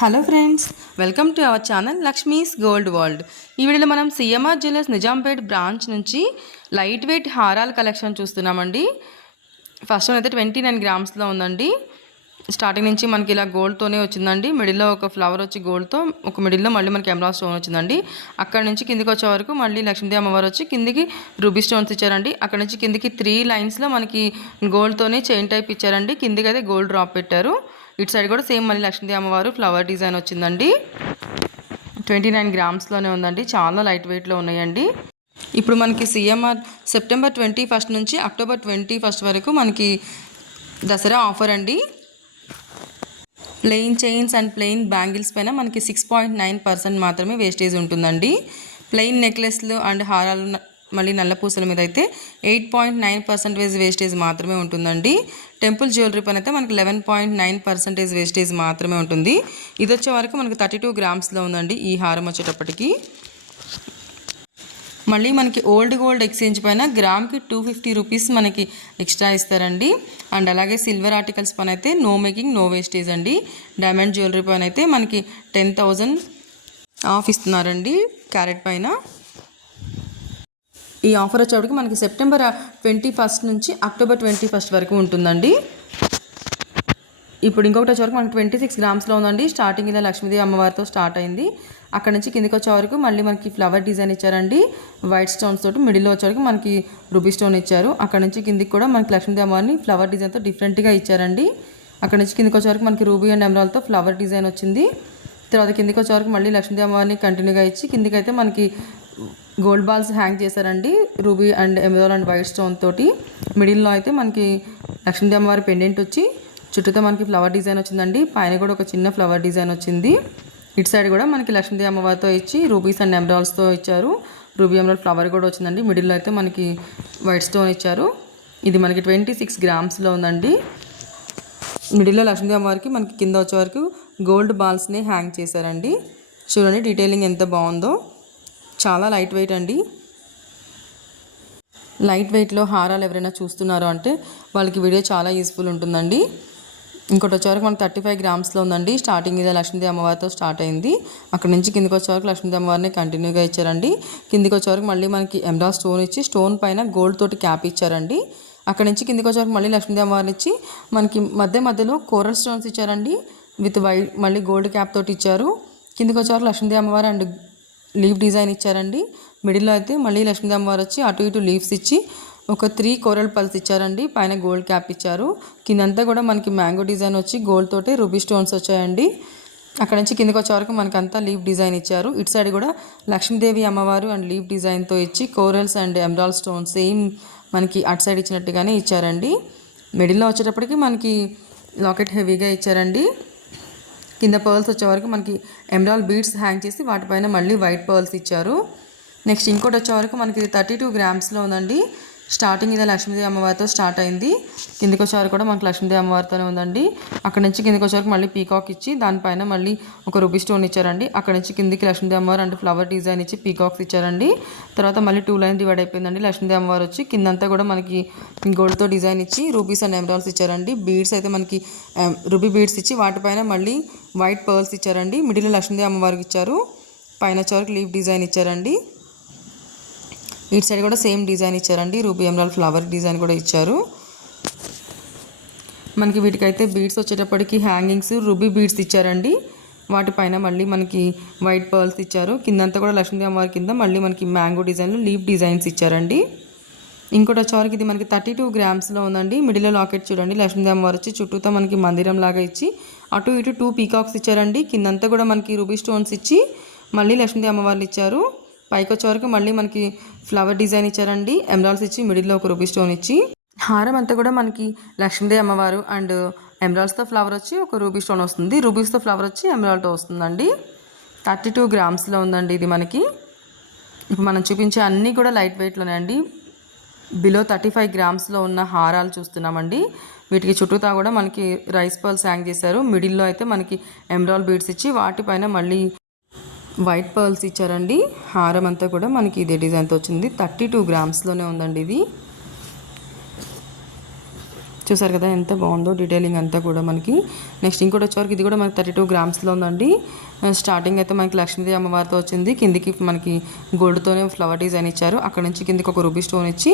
Hello friends, welcome to our channel Lakshmi's gold world. ఈ వీడియోలో మనం సిఎంఆర్ జ్యువెలర్స్ నిజాంపేట్ బ్రాంచ్ నుంచి లైట్ వెయిట్ హారాల కలెక్షన్ చూస్తున్నామండి. ఫస్ట్ వన్ అయితే 29 గ్రామ్స్లో ఉందండి. స్టార్టింగ్ నుంచి మనకి ఇలా గోల్డ్తోనే వచ్చిందండి. మిడిల్లో ఒక ఫ్లవర్ వచ్చి గోల్డ్తో, ఒక మిడిల్లో మళ్ళీ మనకి ఎమరాల్డ్ స్టోన్ వచ్చిందండి. అక్కడ నుంచి కిందికి వచ్చే వరకు మళ్ళీ లక్ష్మీదేవి అమ్మవారు వచ్చి కిందికి రూబీ స్టోన్స్ ఇచ్చారండి. అక్కడ నుంచి కిందికి 3 లైన్స్లో మనకి గోల్డ్తోనే చైన్ టైప్ ఇచ్చారండి. కిందికి అయితే గోల్డ్ డ్రాప్ పెట్టారు. ఇటు సైడ్ కూడా సేమ్ మళ్ళీ లక్ష్మీదేవి అమ్మవారు ఫ్లవర్ డిజైన్ వచ్చిందండి. 29 గ్రామ్స్లోనే ఉందండి. చాలా లైట్ వెయిట్లో ఉన్నాయండి. ఇప్పుడు మనకి సిఎంఆర్ సెప్టెంబర్ 21 నుంచి అక్టోబర్ 21 వరకు మనకి దసరా ఆఫర్ అండి. Plain chains and plain bangles పైన మనకి 6.9% మాత్రమే వేస్టేజ్ ఉంటుందండి. ప్లెయిన్ నెక్లెస్లు అండ్ హారాలు మళ్ళీ నల్ల పూసల మీద అయితే 8.9% వేస్టేజ్ మాత్రమే ఉంటుందండి. టెంపుల్ జ్యువెలరీ పైన అయితే మనకి 11.9% వేస్టేజ్ మాత్రమే ఉంటుంది. ఇది వచ్చే వరకు మనకి 32 గ్రామ్స్లో ఉందండి ఈ హారం వచ్చేటప్పటికి. మళ్ళీ మనకి ఓల్డ్ గోల్డ్ ఎక్స్చేంజ్ పైన గ్రామ్కి 250 రూపీస్ మనకి ఎక్స్ట్రా ఇస్తారండి. అండ్ అలాగే సిల్వర్ ఆర్టికల్స్ పైన అయితే నో మేకింగ్ నో వేస్టేజ్ అండి. డైమండ్ జ్యువెలరీ పైన అయితే మనకి 10,000 ఆఫ్ ఇస్తున్నారండి క్యారెట్ పైన. ఈ ఆఫర్ వచ్చేప్పటికి మనకి సెప్టెంబర్ 21 నుంచి అక్టోబర్ 21 వరకు ఉంటుందండి. ఇప్పుడు ఇంకొకటి వచ్చే వరకు మనకి 26 గ్రామ్స్లో ఉందండి. స్టార్టింగ్ ఇలా లక్ష్మీదేవి అమ్మవారితో స్టార్ట్ అయింది. అక్కడ నుంచి కిందికి వచ్చే వరకు మళ్ళీ మనకి ఫ్లవర్ డిజైన్ ఇచ్చారండి. వైట్ స్టోన్స్ తోటి మిడిల్లో వచ్చే వరకు మనకి రూబీ స్టోన్ ఇచ్చారు. అక్కడ నుంచి కిందికి కూడా మనకి లక్ష్మీదేవి అమ్మవారిని ఫ్లవర్ డిజైన్తో డిఫరెంట్గా ఇచ్చారండి. అక్కడ నుంచి కిందికి వచ్చే వరకు మనకి రూబీ అండ్ ఎమరాల్డ్తో ఫ్లవర్ డిజైన్ వచ్చింది. తర్వాత కిందికి వచ్చే వరకు మళ్ళీ లక్ష్మీదేవి అమ్మవారిని కంటిన్యూగా ఇచ్చి కిందికి అయితే మనకి గోల్డ్ బాల్స్ హ్యాంగ్ చేశారండి. Ruby and emerald and white stone తోటి. మిడిల్లో అయితే మనకి లక్ష్మీదేవి అమ్మవారి పెండెంట్ వచ్చి చుట్టూతో మనకి ఫ్లవర్ డిజైన్ వచ్చిందండి. పైన కూడా ఒక చిన్న ఫ్లవర్ డిజైన్ వచ్చింది. ఇటు సైడ్ కూడా మనకి లక్ష్మీదేవి అమ్మవారితో ఇచ్చి రూబీస్ అండ్ ఎమరాల్డ్స్తో ఇచ్చారు. రూబీ ఎమరాల్డ్ ఫ్లవర్ కూడా వచ్చిందండి. మిడిల్లో అయితే మనకి వైట్ స్టోన్ ఇచ్చారు. ఇది మనకి 26 గ్రామ్స్లో ఉందండి. మిడిల్లో లక్ష్మీదేవి అమ్మవారికి మనకి కింద వచ్చే వరకు గోల్డ్ బాల్స్ని హ్యాంగ్ చేశారండి. చూడండి డీటెయిలింగ్ ఎంత బాగుందో. చాలా లైట్ వెయిట్ అండి. లైట్ వెయిట్లో హారాలు ఎవరైనా చూస్తున్నారో అంటే వాళ్ళకి వీడియో చాలా యూస్ఫుల్ ఉంటుందండి. ఇంకోటి వచ్చేవరకు మనకి 35 గ్రామ్స్లో ఉందండి. స్టార్టింగ్ ఇదే లక్ష్మీదేవి అమ్మవారితో స్టార్ట్ అయింది. అక్కడ నుంచి కిందికి వచ్చేవరకు లక్ష్మీదేవి అమ్మవారిని కంటిన్యూగా ఇచ్చారండి. కిందికి వచ్చేవరకు మళ్ళీ మనకి ఎమరాల్డ్ స్టోన్ ఇచ్చి స్టోన్ పైన గోల్డ్ తోటి క్యాప్ ఇచ్చారండి. అక్కడ నుంచి కిందికి వచ్చేవరకు మళ్ళీ లక్ష్మీదేవి అమ్మవారిని ఇచ్చి మనకి మధ్యలో కోరల్ స్టోన్స్ ఇచ్చారండి. విత్ వైట్ మళ్ళీ గోల్డ్ క్యాప్ తోటి ఇచ్చారు. కిందికి వచ్చేవరకు లక్ష్మీదేవి అమ్మవారు అండ్ లీఫ్ డిజైన్ ఇచ్చారండి. మిడిల్లో అయితే మళ్ళీ లక్ష్మీదేవి అమ్మవారు వచ్చి అటు ఇటు లీవ్స్ ఇచ్చి ఒక 3 కోరల్ పల్స్ ఇచ్చారండి. పైన గోల్డ్ క్యాప్ ఇచ్చారు. కిందంతా కూడా మనకి మ్యాంగో డిజైన్ వచ్చి గోల్డ్ తోటి రూబీ స్టోన్స్ వచ్చాయండి. అక్కడ నుంచి కిందకి వచ్చే వరకు మనకి అంతా లీఫ్ డిజైన్ ఇచ్చారు. ఇటు సైడ్ కూడా లక్ష్మీదేవి అమ్మవారు అండ్ లీఫ్ డిజైన్తో ఇచ్చి corals and emerald stones same మనకి అటు సైడ్ ఇచ్చినట్టుగానే ఇచ్చారండి. మిడిల్లో వచ్చేటప్పటికి మనకి లాకెట్ హెవీగా ఇచ్చారండి. కింద పర్ల్స్ వచ్చే వరకు మనకి ఎమరాల్డ్ బీడ్స్ హ్యాంగ్ చేసి వాటిపైన మళ్ళీ వైట్ పర్ల్స్ ఇచ్చారు. నెక్స్ట్ ఇంకోటి వచ్చే వరకు మనకి 32 గ్రామ్స్లో ఉందండి. స్టార్టింగ్ ఇదే లక్ష్మీదేవి అమ్మవారితో స్టార్ట్ అయింది. కిందికి వచ్చేవారు కూడా మనకి లక్ష్మీదేవి అమ్మవారితోనే ఉందండి. అక్కడ నుంచి కిందికి వచ్చేవరకు మళ్ళీ పీకాక్ ఇచ్చి దానిపైన మళ్ళీ ఒక రూబీ స్టోన్ ఇచ్చారండి. అక్కడ నుంచి కిందికి లక్ష్మీదేవి అమ్మవారు అంటే ఫ్లవర్ డిజైన్ ఇచ్చి పీకాక్స్ ఇచ్చారండి. తర్వాత మళ్ళీ 2 లైన్ డివైడ్ అయిపోయిందండి. లక్ష్మీదేవి అమ్మవారు వచ్చి కిందంతా కూడా మనకి గోల్డ్తో డిజైన్ ఇచ్చి రూబీస్ అండ్ ఎమరాల్డ్స్ ఇచ్చారండి. బీడ్స్ అయితే మనకి రూబీ బీడ్స్ ఇచ్చి వాటిపైన మళ్ళీ వైట్ పర్ల్స్ ఇచ్చారండి. మిడిల్ లక్ష్మీదేవి అమ్మవారికి ఇచ్చారు. పైన వచ్చేవరకు లీఫ్ డిజైన్ ఇచ్చారండి. ఇటు సైడ్ కూడా సేమ్ డిజైన్ ఇచ్చారండి. రూబీ ఎమరాల్డ్ ఫ్లవర్ డిజైన్ కూడా ఇచ్చారు. మనకి వీటికైతే బీడ్స్ వచ్చేటప్పటికి హ్యాంగింగ్స్ రూబీ బీడ్స్ ఇచ్చారండి. వాటిపైన మళ్ళీ మనకి వైట్ పర్ల్స్ ఇచ్చారు. కిందంతా కూడా లక్ష్మీదేవి అమ్మవారి కింద మళ్ళీ మనకి మ్యాంగో డిజైన్లు లీఫ్ డిజైన్స్ ఇచ్చారండి. ఇంకోటి వచ్చేవరకు ఇది మనకి 32 గ్రామ్స్లో ఉందండి. మిడిల్లో లాకెట్ చూడండి లక్ష్మీదేవి అమ్మవారు వచ్చి చుట్టూతో మనకి మందిరం లాగా ఇచ్చి అటు ఇటు 2 పీకాక్స్ ఇచ్చారండి. కిందంతా కూడా మనకి రూబీ స్టోన్స్ ఇచ్చి మళ్ళీ లక్ష్మీదేవి అమ్మవారిని ఇచ్చారు. పైకి వచ్చే వరకు మళ్ళీ మనకి ఫ్లవర్ డిజైన్ ఇచ్చారండి. ఎమరాల్డ్స్ ఇచ్చి మిడిల్లో ఒక రూబీ స్టోన్ ఇచ్చి హారం అంతా కూడా మనకి లక్ష్మీదేవి అమ్మవారు అండ్ ఎమరాల్డ్స్తో ఫ్లవర్ వచ్చి ఒక రూబీ స్టోన్ వస్తుంది. రూబీస్తో ఫ్లవర్ వచ్చి ఎమరాల్డ్తో వస్తుందండి. 32 గ్రామ్స్లో ఉందండి ఇది మనకి. ఇప్పుడు మనం చూపించే అన్నీ కూడా లైట్ వెయిట్లోనే అండి. బిలో 35 గ్రామ్స్లో ఉన్న హారాలు చూస్తున్నామండి. వీటికి చుట్టూతా కూడా మనకి రైస్ పర్ల్స్ హ్యాంగ్ చేశారు. మిడిల్లో అయితే మనకి ఎమరాల్డ్ బీడ్స్ ఇచ్చి వాటిపైన మళ్ళీ వైట్ పర్ల్స్ ఇచ్చారండి. హారం అంతా కూడా మనకి ఇదే డిజైన్తో వచ్చింది. 32 గ్రామ్స్లోనే ఉందండి ఇది. చూసారు కదా ఎంత బాగుందో డీటెయిలింగ్ అంతా కూడా మనకి. నెక్స్ట్ ఇంకోటి వచ్చేవరకు ఇది కూడా మనకి 32 గ్రామ్స్లో ఉందండి. స్టార్టింగ్ అయితే మనకి లక్ష్మీదేవి అమ్మవారితో వచ్చింది. కిందికి మనకి గోల్డ్తోనే ఫ్లవర్ డిజైన్ ఇచ్చారు. అక్కడ నుంచి కిందికి ఒక రూబీ స్టోన్ ఇచ్చి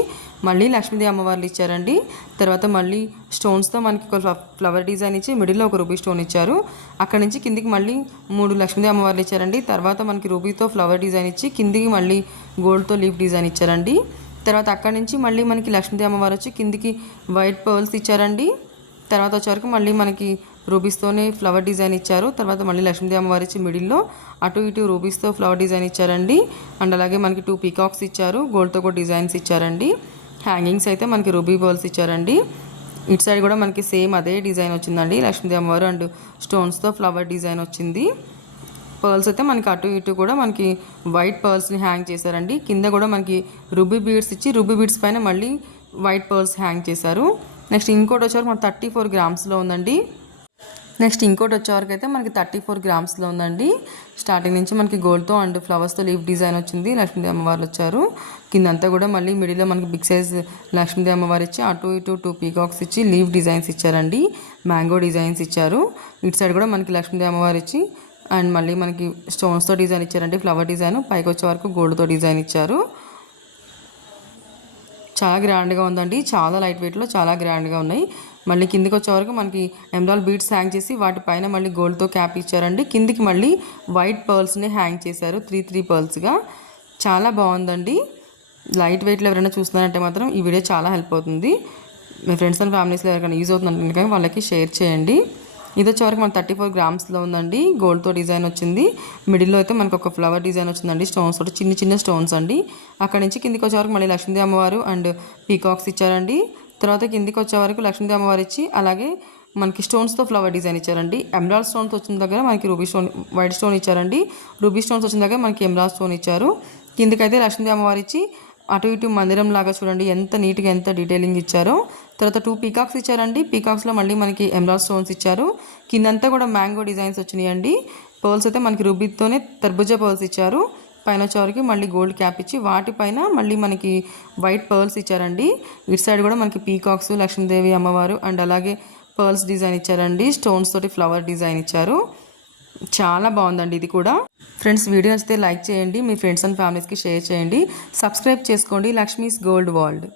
మళ్ళీ లక్ష్మీదేవి అమ్మవార్లు ఇచ్చారండి. తర్వాత మళ్ళీ స్టోన్స్తో మనకి ఒక ఫ్లవర్ డిజైన్ ఇచ్చి మిడిల్లో ఒక రూబీ స్టోన్ ఇచ్చారు. అక్కడ నుంచి కిందికి మళ్ళీ 3 లక్ష్మీదేవి అమ్మవార్లు ఇచ్చారండి. తర్వాత మనకి రూబీతో ఫ్లవర్ డిజైన్ ఇచ్చి కిందికి మళ్ళీ గోల్డ్తో లీఫ్ డిజైన్ ఇచ్చారండి. తర్వాత అక్కడి నుంచి మళ్ళీ మనకి లక్ష్మీదేవి అమ్మవారు వచ్చి కిందికి వైట్ పర్ల్స్ ఇచ్చారండి. తర్వాత వచ్చేవరకు మళ్ళీ మనకి రూబీస్తోనే ఫ్లవర్ డిజైన్ ఇచ్చారు. తర్వాత మళ్ళీ లక్ష్మీదేవి అమ్మవారు ఇచ్చి మిడిల్లో అటు ఇటు రూబీస్తో ఫ్లవర్ డిజైన్ ఇచ్చారండి. అండ్ అలాగే మనకి 2 పీకాక్స్ ఇచ్చారు. గోల్డ్తో కూడా డిజైన్స్ ఇచ్చారండి. హ్యాంగింగ్స్ అయితే మనకి రూబీ పర్ల్స్ ఇచ్చారండి. ఇటు సైడ్ కూడా మనకి సేమ్ అదే డిజైన్ వచ్చిందండి. లక్ష్మీదేవి అమ్మవారు అండ్ స్టోన్స్తో ఫ్లవర్ డిజైన్ వచ్చింది. పర్ల్స్ అయితే మనకి అటు ఇటు కూడా మనకి వైట్ పర్ల్స్ని హ్యాంగ్ చేశారండి. కింద కూడా మనకి రూబీ బీడ్స్ ఇచ్చి రూబీ బీడ్స్ పైన మళ్ళీ వైట్ పర్ల్స్ హ్యాంగ్ చేశారు. నెక్స్ట్ ఇంకోటి వచ్చేవరకు మనకి 34 గ్రామ్స్లో ఉందండి. నెక్స్ట్ ఇంకోటి వచ్చేవరకు అయితే మనకి 34 గ్రామ్స్లో ఉందండి. స్టార్టింగ్ నుంచి మనకి గోల్డ్తో అండ్ ఫ్లవర్స్తో లీఫ్ డిజైన్ వచ్చింది. లక్ష్మీదేవి అమ్మవారు వచ్చారు. కిందంతా కూడా మళ్ళీ మిడిల్లో మనకి బిగ్ సైజ్ లక్ష్మీదేవి అమ్మవారు ఇచ్చి అటు ఇటు 2 పీకాక్స్ ఇచ్చి లీఫ్ డిజైన్స్ ఇచ్చారండి. మ్యాంగో డిజైన్స్ ఇచ్చారు. ఇటు సైడ్ కూడా మనకి లక్ష్మీదేవి అమ్మవారు ఇచ్చి అండ్ మళ్ళీ మనకి స్టోన్స్తో డిజైన్ ఇచ్చారండి. ఫ్లవర్ డిజైన్ పైకి వచ్చే వరకు గోల్డ్తో డిజైన్ ఇచ్చారు. చాలా గ్రాండ్గా ఉందండి. చాలా లైట్ వెయిట్లో చాలా గ్రాండ్గా ఉన్నాయి. మళ్ళీ కిందికి వచ్చే వరకు మనకి ఎమరాల్డ్ బీడ్స్ హ్యాంగ్ చేసి వాటిపైన మళ్ళీ గోల్డ్తో క్యాప్ ఇచ్చారండి. కిందికి మళ్ళీ వైట్ పర్ల్స్ని హ్యాంగ్ చేశారు 3 పర్ల్స్గా. చాలా బాగుందండి. లైట్ వెయిట్లో ఎవరైనా చూస్తున్నారంటే మాత్రం ఈ వీడియో చాలా హెల్ప్ అవుతుంది. మీ ఫ్రెండ్స్ అండ్ ఫ్యామిలీస్లో ఎవరికైనా యూజ్ అవుతుందంటే కానీ వాళ్ళకి షేర్ చేయండి. ఇది వచ్చేవరకు మనకి 34 గ్రామ్స్లో ఉందండి. గోల్డ్తో డిజైన్ వచ్చింది. మిడిల్లో అయితే మనకు ఒక ఫ్లవర్ డిజైన్ వచ్చిందండి. స్టోన్స్ తోటి చిన్న చిన్న స్టోన్స్ అండి. అక్కడ నుంచి కిందికి వచ్చేవరకు మళ్ళీ లక్ష్మీదేవి అమ్మవారు అండ్ పీకాక్స్ ఇచ్చారండి. తర్వాత కిందికి వచ్చేవరకు లక్ష్మీదేవి అమ్మవారు ఇచ్చి అలాగే మనకి స్టోన్స్తో ఫ్లవర్ డిజైన్ ఇచ్చారండి. ఎమరాల్డ్ స్టోన్స్ వచ్చిన దగ్గర మనకి రూబీ స్టోన్ వైట్ స్టోన్ ఇచ్చారండి. రూబీ స్టోన్స్ వచ్చిన దగ్గర మనకి ఎమరాల్డ్ స్టోన్ ఇచ్చారు. కిందికైతే లక్ష్మీదేవి అమ్మవారు ఇచ్చి అటు ఇటు మందిరం లాగా చూడండి ఎంత నీట్గా ఎంత డీటెయిలింగ్ ఇచ్చారో. తర్వాత 2 పీకాక్స్ ఇచ్చారండి. పీకాక్స్లో మళ్ళీ మనకి ఎమరాల్డ్ స్టోన్స్ ఇచ్చారు. కిందంతా కూడా మ్యాంగో డిజైన్స్ వచ్చినాయండి. పర్ల్స్ అయితే మనకి రూబీతోనే తర్బుజా పర్ల్స్ ఇచ్చారు. పైన వచ్చేవరకు మళ్ళీ గోల్డ్ క్యాప్ ఇచ్చి వాటిపైన మళ్ళీ మనకి వైట్ పర్ల్స్ ఇచ్చారండి. ఇటు సైడ్ కూడా మనకి పీకాక్స్ లక్ష్మీదేవి అమ్మవారు అండ్ అలాగే పర్ల్స్ డిజైన్ ఇచ్చారండి. స్టోన్స్ తోటి ఫ్లవర్ డిజైన్ ఇచ్చారు. చాలా బాగుందండి ఇది కూడా. ఫ్రెండ్స్ వీడియో నచ్చితే లైక్ చేయండి. మీ ఫ్రెండ్స్ అండ్ ఫ్యామిలీస్కి షేర్ చేయండి. సబ్స్క్రైబ్ చేసుకోండి లక్ష్మీస్ గోల్డ్ వరల్డ్.